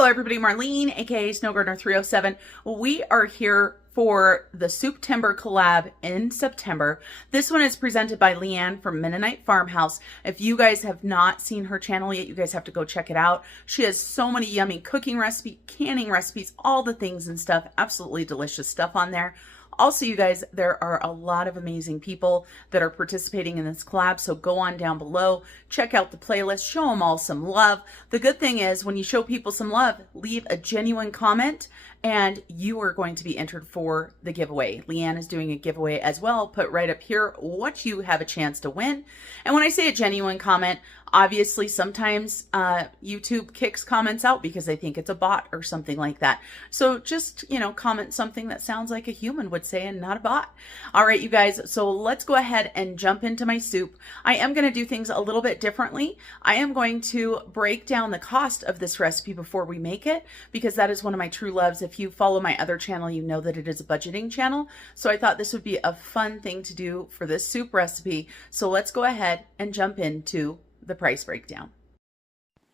Hello everybody, Marlene, aka Snow Gardener 307. We are here for the Souptember collab in September. This one is presented by Leanne from Mennonite Farmhouse. If you guys have not seen her channel yet, you guys have to go check it out. She has so many yummy cooking recipes, canning recipes, all the things and stuff. Absolutely delicious stuff on there. Also, you guys, there are a lot of amazing people that are participating in this collab, so go on down below, check out the playlist, show them all some love. The good thing is, when you show people some love, leave a genuine comment, and you are going to be entered for the giveaway. Leanne is doing a giveaway as well. Put right up here what you have a chance to win. And when I say a genuine comment, obviously sometimes YouTube kicks comments out because they think it's a bot or something like that. So just, you know, comment something that sounds like a human would say and not a bot. All right, you guys, so let's go ahead and jump into my soup. I am going to do things a little bit differently. I am going to break down the cost of this recipe before we make it, because that is one of my true loves. If you follow my other channel, you know that it is a budgeting channel. So I thought this would be a fun thing to do for this soup recipe. So let's go ahead and jump into the price breakdown.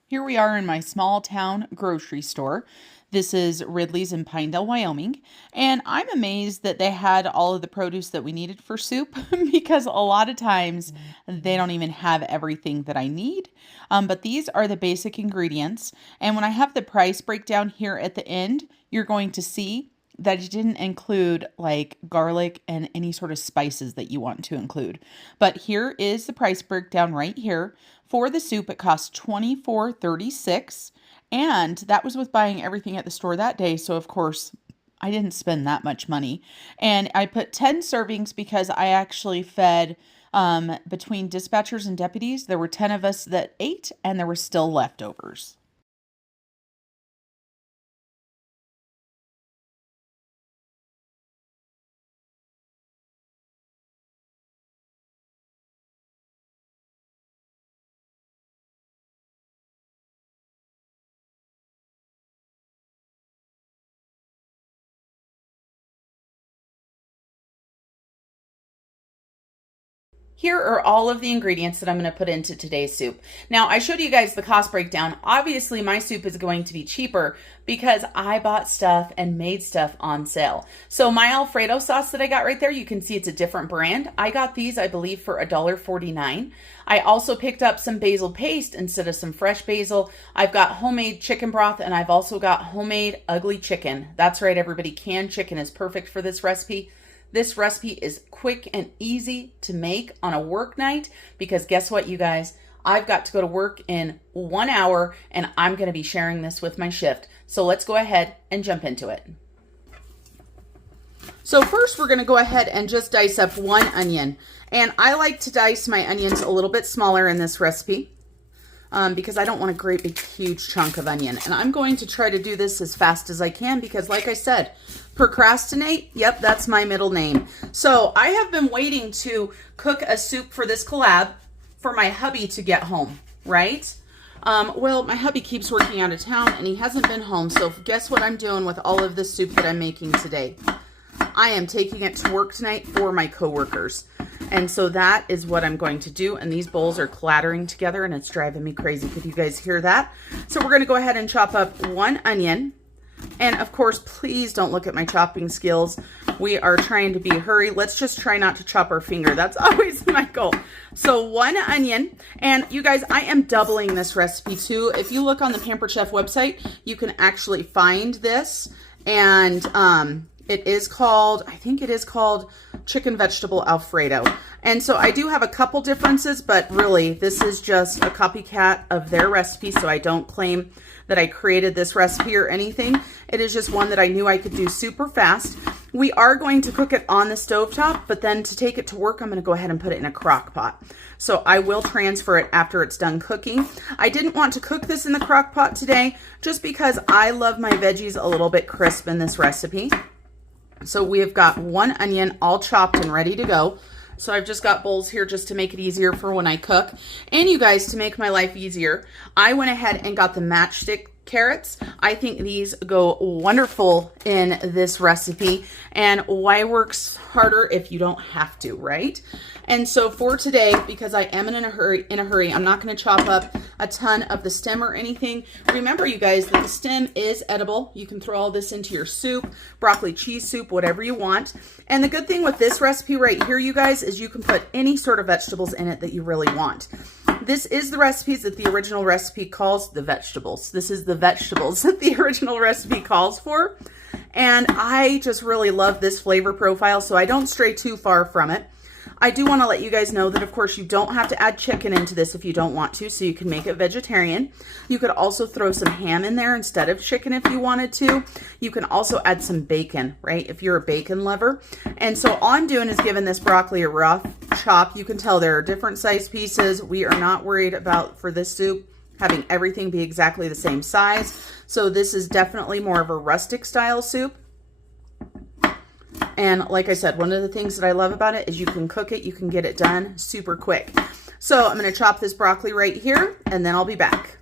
Here we are in my small town grocery store. This is Ridley's in Pinedale, Wyoming, and I'm amazed that they had all of the produce that we needed for soup because a lot of times they don't even have everything that I need. But these are the basic ingredients, and when I have the price breakdown here at the end, you're going to see that it didn't include like garlic and any sort of spices that you want to include. But here is the price breakdown right here. For the soup, it costs $24.36, and that was with buying everything at the store that day. So of course, I didn't spend that much money. And I put 10 servings because I actually fed between dispatchers and deputies. There were 10 of us that ate, and there were still leftovers. Here are all of the ingredients that I'm going to put into today's soup. Now, I showed you guys the cost breakdown. Obviously, my soup is going to be cheaper because I bought stuff and made stuff on sale. So my Alfredo sauce that I got right there, you can see it's a different brand. I got these, I believe, for $1.49. I also picked up some basil paste instead of some fresh basil. I've got homemade chicken broth, and I've also got homemade ugly chicken. That's right, everybody. Canned chicken is perfect for this recipe. This recipe is quick and easy to make on a work night because guess what, you guys? I've got to go to work in 1 hour and I'm going to be sharing this with my shift. So let's go ahead and jump into it. So first we're going to go ahead and just dice up one onion. And I like to dice my onions a little bit smaller in this recipe because I don't want a great big huge chunk of onion. And I'm going to try to do this as fast as I can because like I said, procrastinate, yep, that's my middle name. So I have been waiting to cook a soup for this collab for my hubby to get home, right? Well, my hubby keeps working out of town and he hasn't been home. So guess what I'm doing with all of this soup that I'm making today? I am taking it to work tonight for my coworkers. And so that is what I'm going to do. And these bowls are clattering together and it's driving me crazy. Could you guys hear that? So we're going to go ahead and chop up one onion. And of course, please don't look at my chopping skills. We are trying to be hurry. Let's just try not to chop our finger. That's always my goal. So one onion, and you guys, I am doubling this recipe too. If you look on the Pampered Chef website, you can actually find this. And it is called, I think it is called Chicken Vegetable Alfredo. And so I do have a couple differences, but really this is just a copycat of their recipe. So I don't claim that I created this recipe or anything. It is just one that I knew I could do super fast. We are going to cook it on the stovetop, but then to take it to work, I'm gonna go ahead and put it in a crock pot. So I will transfer it after it's done cooking. I didn't want to cook this in the crock pot today, just because I love my veggies a little bit crisp in this recipe. So we have got one onion all chopped and ready to go. So I've just got bowls here just to make it easier for when I cook. And you guys, to make my life easier, I went ahead and got the matchstick carrots. I think these go wonderful in this recipe, and why works harder if you don't have to, right? And so for today, because I am in a hurry, I'm not going to chop up a ton of the stem or anything. Remember, you guys, that the stem is edible. You can throw all this into your soup, broccoli cheese soup, whatever you want. And the good thing with this recipe right here, you guys, is you can put any sort of vegetables in it that you really want. This is the recipes that the original recipe calls the vegetables. This is the vegetables that the original recipe calls for. And I just really love this flavor profile, so I don't stray too far from it. I do want to let you guys know that, of course, you don't have to add chicken into this if you don't want to, so you can make it vegetarian. You could also throw some ham in there instead of chicken if you wanted to. You can also add some bacon, right, if you're a bacon lover. And so all I'm doing is giving this broccoli a rough chop. You can tell there are different size pieces. We are not worried about, for this soup, having everything be exactly the same size. So this is definitely more of a rustic style soup. And like I said, one of the things that I love about it is you can cook it, you can get it done super quick. So I'm going to chop this broccoli right here, and then I'll be back.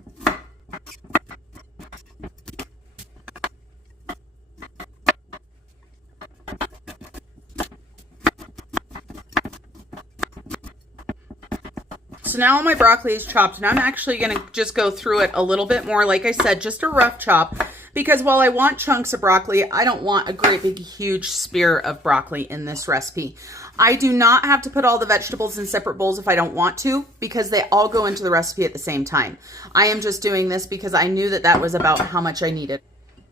So now all my broccoli is chopped, and I'm actually going to just go through it a little bit more. Like I said, just a rough chop, because while I want chunks of broccoli, I don't want a great big huge spear of broccoli in this recipe. I do not have to put all the vegetables in separate bowls if I don't want to, because they all go into the recipe at the same time. I am just doing this because I knew that that was about how much I needed.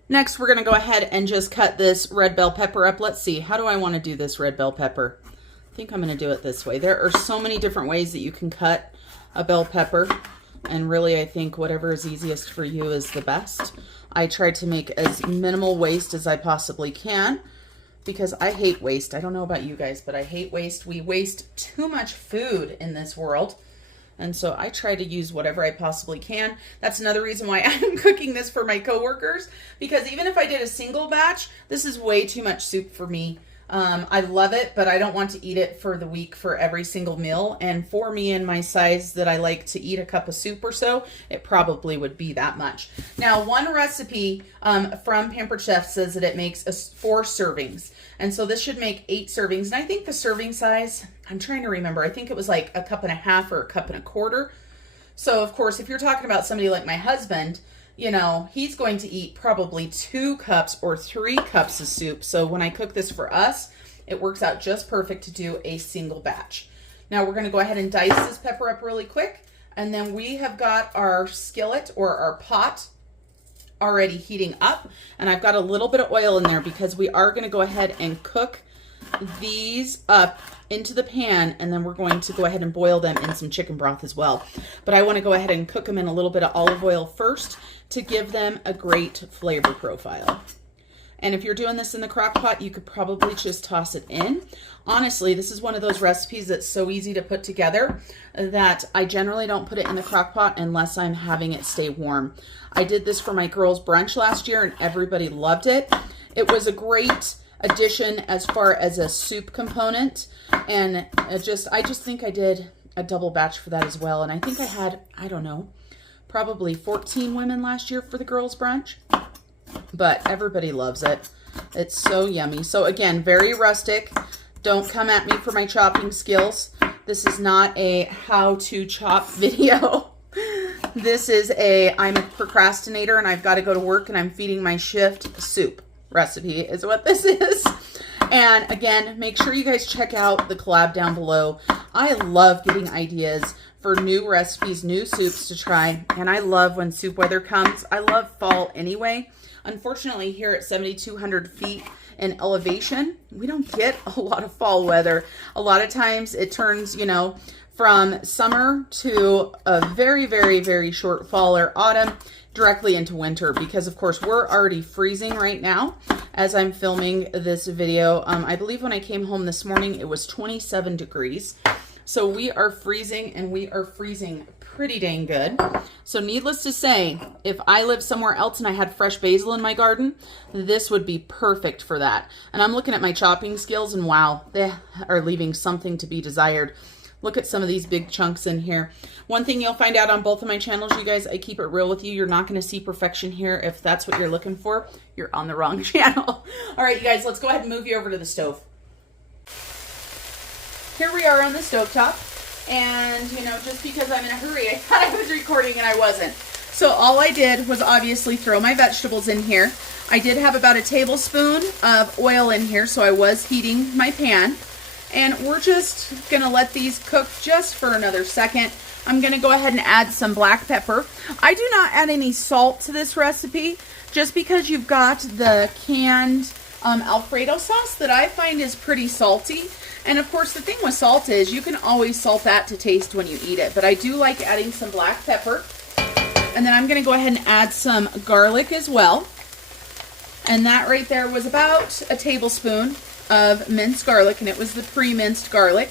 Next, we're going to go ahead and just cut this red bell pepper up. Let's see, how do I want to do this red bell pepper? I think I'm going to do it this way. There are so many different ways that you can cut a bell pepper, and really I think whatever is easiest for you is the best. I tried to make as minimal waste as I possibly can, because I hate waste. I don't know about you guys, but I hate waste. We waste too much food in this world, and so I try to use whatever I possibly can. That's another reason why I'm cooking this for my coworkers, because even if I did a single batch, this is way too much soup for me. I love it, but I don't want to eat it for the week for every single meal. And for me and my size that I like to eat a cup of soup or so, it probably would be that much. Now, one recipe from Pampered Chef says that it makes 4 servings. And so this should make 8 servings. And I think the serving size, I'm trying to remember, I think it was like 1.5 cups or 1.25 cups. So, of course, if you're talking about somebody like my husband, you know, he's going to eat probably 2 cups or 3 cups of soup. So when I cook this for us, it works out just perfect to do a single batch. Now we're going to go ahead and dice this pepper up really quick. And then we have got our skillet or our pot already heating up. And I've got a little bit of oil in there because we are going to go ahead and cook these up into the pan, and then we're going to go ahead and boil them in some chicken broth as well. But I want to go ahead and cook them in a little bit of olive oil first to give them a great flavor profile. And if you're doing this in the crock pot, you could probably just toss it in. Honestly, this is one of those recipes that's so easy to put together that I generally don't put it in the crock pot unless I'm having it stay warm. I did this for my girls' brunch last year, and everybody loved it. It was a great addition as far as a soup component, and I just think I did a double batch for that as well. And I think I had, I don't know, probably 14 women last year for the girls' brunch, but everybody loves it. It's so yummy. So again, very rustic. Don't come at me for my chopping skills. This is not a how to chop video. This is I'm a procrastinator and I've got to go to work and I'm feeding my shift soup recipe is what this is. And again, make sure you guys check out the collab down below. I love getting ideas for new recipes, new soups to try. And I love when soup weather comes. I love fall anyway. Unfortunately, here at 7,200 feet in elevation, we don't get a lot of fall weather. A lot of times it turns, you know, from summer to a very, very, very short fall or autumn directly into winter, because of course we're already freezing right now as I'm filming this video. I believe when I came home this morning, it was 27 degrees. So we are freezing, and we are freezing pretty dang good. So needless to say, if I lived somewhere else and I had fresh basil in my garden, this would be perfect for that. And I'm looking at my chopping skills, and wow, they are leaving something to be desired. Look at some of these big chunks in here. One thing you'll find out on both of my channels, you guys, I keep it real with you. You're not going to see perfection here. If that's what you're looking for, you're on the wrong channel. All right, you guys, let's go ahead and move you over to the stove. Here we are on the stovetop. And, you know, just because I'm in a hurry, I thought I was recording and I wasn't. So all I did was obviously throw my vegetables in here. I did have about a tablespoon of oil in here, so I was heating my pan. And we're just gonna let these cook just for another second. I'm gonna go ahead and add some black pepper. I do not add any salt to this recipe, just because you've got the canned Alfredo sauce that I find is pretty salty. And of course, the thing with salt is you can always salt that to taste when you eat it. But I do like adding some black pepper. And then I'm gonna go ahead and add some garlic as well. And that right there was about a tablespoon of minced garlic, and it was the pre-minced garlic.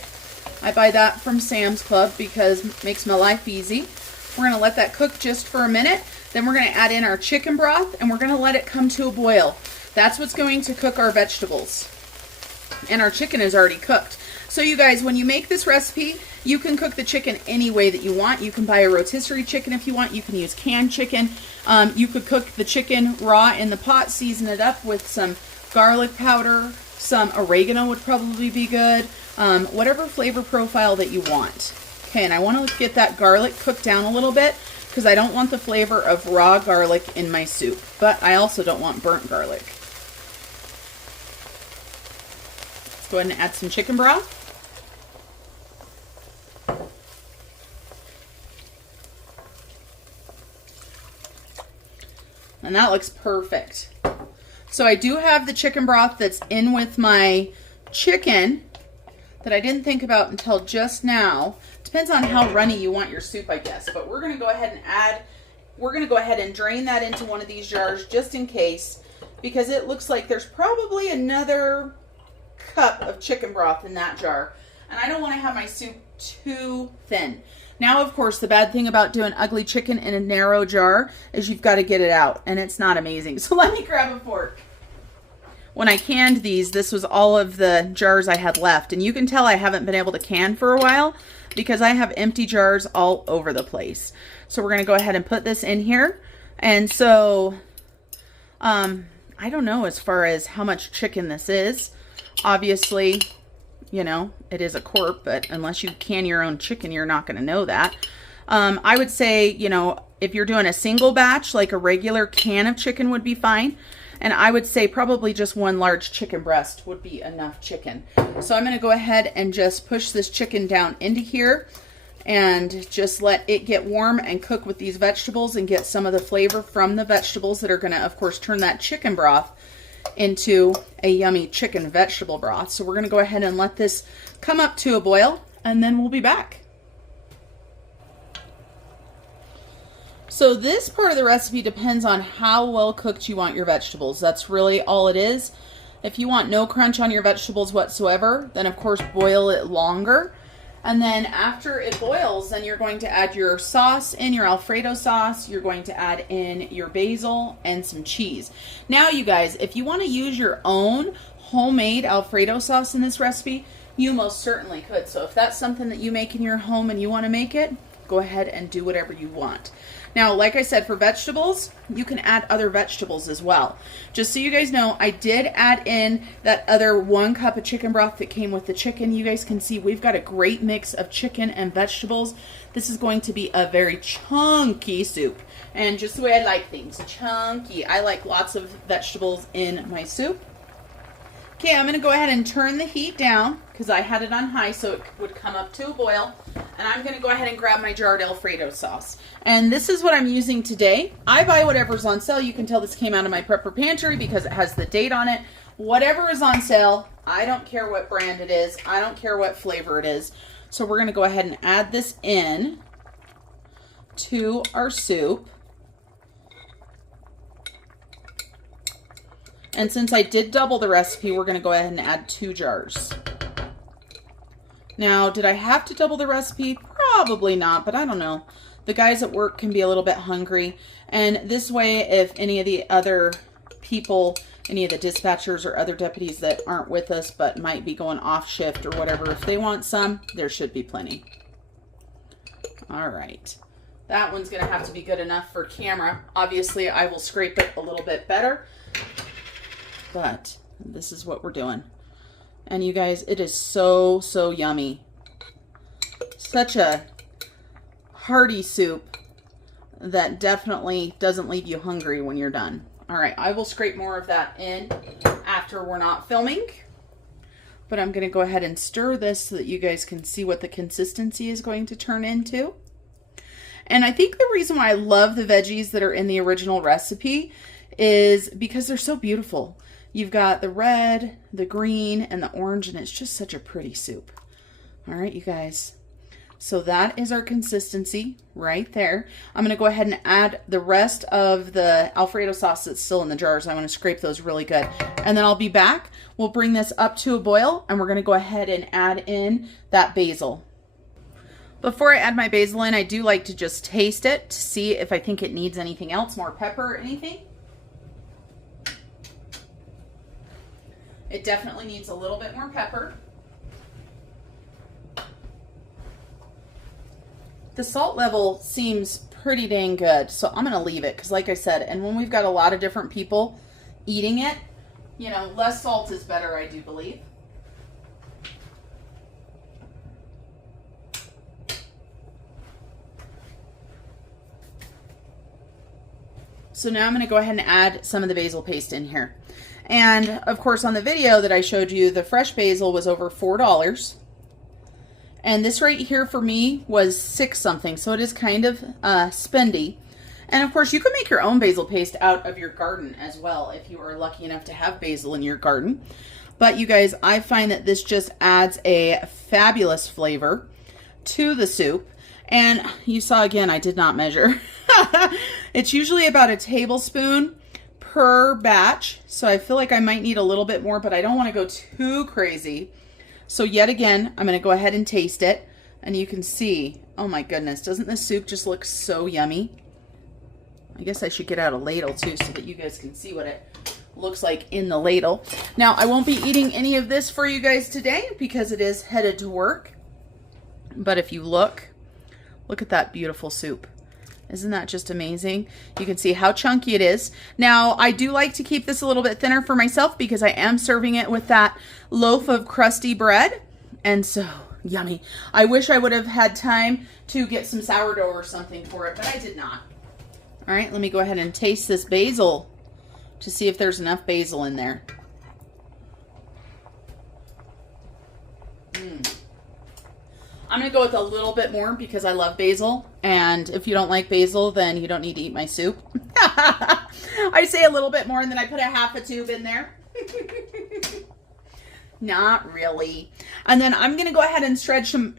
I buy that from Sam's Club because it makes my life easy. We're going to let that cook just for a minute. Then we're going to add in our chicken broth, and we're going to let it come to a boil. That's what's going to cook our vegetables. And our chicken is already cooked. So you guys, when you make this recipe, you can cook the chicken any way that you want. You can buy a rotisserie chicken if you want. You can use canned chicken. You could cook the chicken raw in the pot, season it up with some garlic powder. Some oregano would probably be good. Whatever flavor profile that you want. Okay, and I want to get that garlic cooked down a little bit because I don't want the flavor of raw garlic in my soup. But I also don't want burnt garlic. Let's go ahead and add some chicken broth. And that looks perfect. So I do have the chicken broth that's in with my chicken that I didn't think about until just now. Depends on how runny you want your soup, I guess. But we're going to go ahead and drain that into one of these jars just in case, because it looks like there's probably another cup of chicken broth in that jar. And I don't want to have my soup too thin. Now, of course, the bad thing about doing ugly chicken in a narrow jar is you've got to get it out, and it's not amazing. So let me grab a fork. When I canned these, this was all of the jars I had left, and you can tell I haven't been able to can for a while because I have empty jars all over the place. So we're going to go ahead and put this in here. And so, I don't know as far as how much chicken this is. Obviously, you know, it is a quart, but unless you can your own chicken, you're not going to know that. I would say, you know, if you're doing a single batch, like a regular can of chicken would be fine. And I would say probably just one large chicken breast would be enough chicken. So I'm going to go ahead and just push this chicken down into here and just let it get warm and cook with these vegetables and get some of the flavor from the vegetables that are going to, of course, turn that chicken broth into a yummy chicken vegetable broth. So we're going to go ahead and let this come up to a boil, and then we'll be back. So this part of the recipe depends on how well cooked you want your vegetables. That's really all it is. If you want no crunch on your vegetables whatsoever, then of course boil it longer. And then after it boils, then you're going to add your sauce in, your Alfredo sauce. You're going to add in your basil and some cheese. Now, you guys, if you want to use your own homemade Alfredo sauce in this recipe, you most certainly could. So if that's something that you make in your home and you want to make it, go ahead and do whatever you want. Now, like I said, for vegetables, you can add other vegetables as well. Just so you guys know, I did add in that other 1 cup of chicken broth that came with the chicken. You guys can see we've got a great mix of chicken and vegetables. This is going to be a very chunky soup. And just the way I like things, chunky. I like lots of vegetables in my soup. Okay, I'm going to go ahead and turn the heat down because I had it on high so it would come up to a boil. And I'm going to go ahead and grab my jarred Alfredo sauce. And this is what I'm using today. I buy whatever's on sale. You can tell this came out of my prepper pantry because it has the date on it. Whatever is on sale, I don't care what brand it is. I don't care what flavor it is. So we're going to go ahead and add this in to our soup. And since I did double the recipe, we're going to go ahead and add 2 jars. Now, did I have to double the recipe? Probably not, but I don't know. The guys at work can be a little bit hungry. And this way, if any of the other people any of the dispatchers or other deputies that aren't with us but might be going off shift or whatever, if they want some, there should be plenty. All right. That one's going to have to be good enough for camera. Obviously, I will scrape it a little bit better, but this is what we're doing. And you guys, it is so, so yummy. Such a hearty soup that definitely doesn't leave you hungry when you're done. All right, I will scrape more of that in after we're not filming. But I'm going to go ahead and stir this so that you guys can see what the consistency is going to turn into. And I think the reason why I love the veggies that are in the original recipe is because they're so beautiful. You've got the red, the green, and the orange, and it's just such a pretty soup. All right, you guys. So that is our consistency right there. I'm going to go ahead and add the rest of the Alfredo sauce that's still in the jars. I want to scrape those really good. And then I'll be back. We'll bring this up to a boil, and we're going to go ahead and add in that basil. Before I add my basil in, I do like to just taste it to see if I think it needs anything else, more pepper or anything. It definitely needs a little bit more pepper. The salt level seems pretty dang good, so I'm going to leave it because like I said, and when we've got a lot of different people eating it, you know, less salt is better, I do believe. So now I'm going to go ahead and add some of the basil paste in here. And of course on the video that I showed you, the fresh basil was over $4. And this right here for me was $6 something, so it is kind of spendy. And of course you can make your own basil paste out of your garden as well if you are lucky enough to have basil in your garden. But you guys, I find that this just adds a fabulous flavor to the soup. And you saw again, I did not measure. It's usually about a tablespoon per batch. So I feel like I might need a little bit more, but I don't want to go too crazy. So yet again, I'm going to go ahead and taste it. And you can see, oh my goodness, doesn't this soup just look so yummy? I guess I should get out a ladle too so that you guys can see what it looks like in the ladle. Now, I won't be eating any of this for you guys today because it is headed to work. But if you look at that beautiful soup. Isn't that just amazing? You can see how chunky it is. Now, I do like to keep this a little bit thinner for myself because I am serving it with that loaf of crusty bread. And so, yummy. I wish I would have had time to get some sourdough or something for it, but I did not. All right, let me go ahead and taste this basil to see if there's enough basil in there. I'm going to go with a little bit more because I love basil. And if you don't like basil, then you don't need to eat my soup. I say a little bit more and then I put a half a tube in there. Not really. And then I'm going to go ahead and shred some.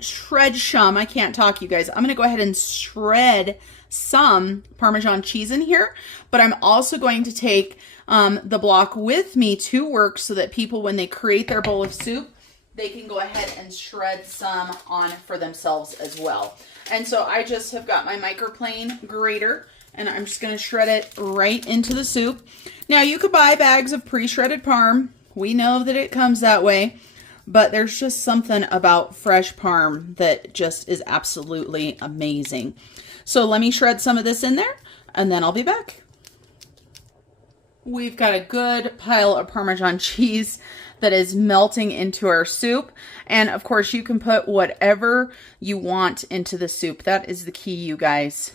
I can't talk, you guys. I'm going to go ahead and shred some Parmesan cheese in here. But I'm also going to take the block with me to work so that people, when they create their bowl of soup, they can go ahead and shred some on for themselves as well. And so I just have got my microplane grater and I'm just going to shred it right into the soup. Now you could buy bags of pre-shredded parm. We know that it comes that way, but there's just something about fresh parm that just is absolutely amazing. So let me shred some of this in there and then I'll be back. We've got a good pile of Parmesan cheese that is melting into our soup. And of course you can put whatever you want into the soup. That is the key, you guys.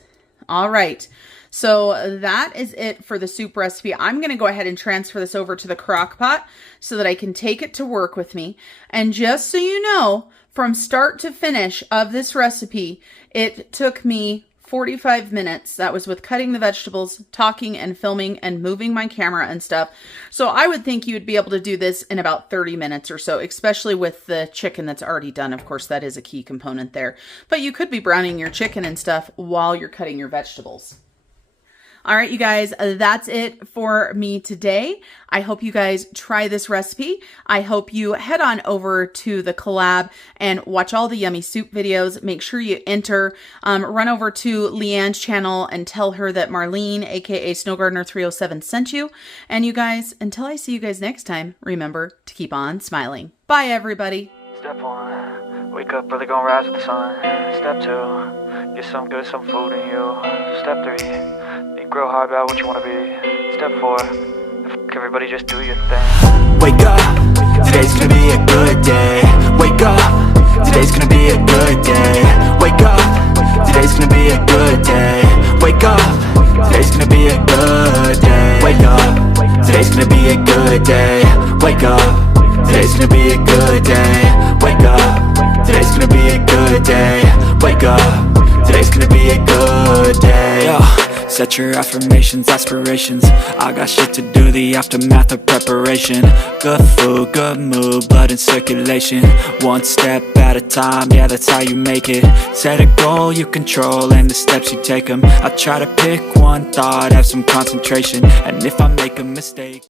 All right. So that is it for the soup recipe. I'm going to go ahead and transfer this over to the crock pot so that I can take it to work with me. And just so you know, from start to finish of this recipe, it took me 45 minutes. That was with cutting the vegetables, talking and filming and moving my camera and stuff. So I would think you would be able to do this in about 30 minutes or so, especially with the chicken that's already done. Of course, that is a key component there. But you could be browning your chicken and stuff while you're cutting your vegetables. All right, you guys, that's it for me today. I hope you guys try this recipe. I hope you head on over to the collab and watch all the yummy soup videos. Make sure you enter, run over to Leanne's channel and tell her that Marlene, aka Snow Gardener 307, sent you. And you guys, until I see you guys next time, remember to keep on smiling. Bye, everybody. Step 1, wake up early, gonna rise with the sun. Step 2, get some good, some food in you. Step 3, think real hard about what you wanna be. Step 4, everybody just do your thing. Wake up, today's gonna be a good day. Wake up, today's gonna be a good day. Wake up, today's gonna be a good day. Wake up, today's gonna be a good day. Wake up, today's gonna be a good day. Wake up, today's gonna be a good day. Wake up, today's gonna be a good day. Wake up, today's gonna be a good day. Yo, set your affirmations, aspirations. I got shit to do, the aftermath of preparation. Good food, good mood, blood in circulation. One step at a time, yeah, that's how you make it. Set a goal you control and the steps you take them. I try to pick one thought, have some concentration. And if I make a mistake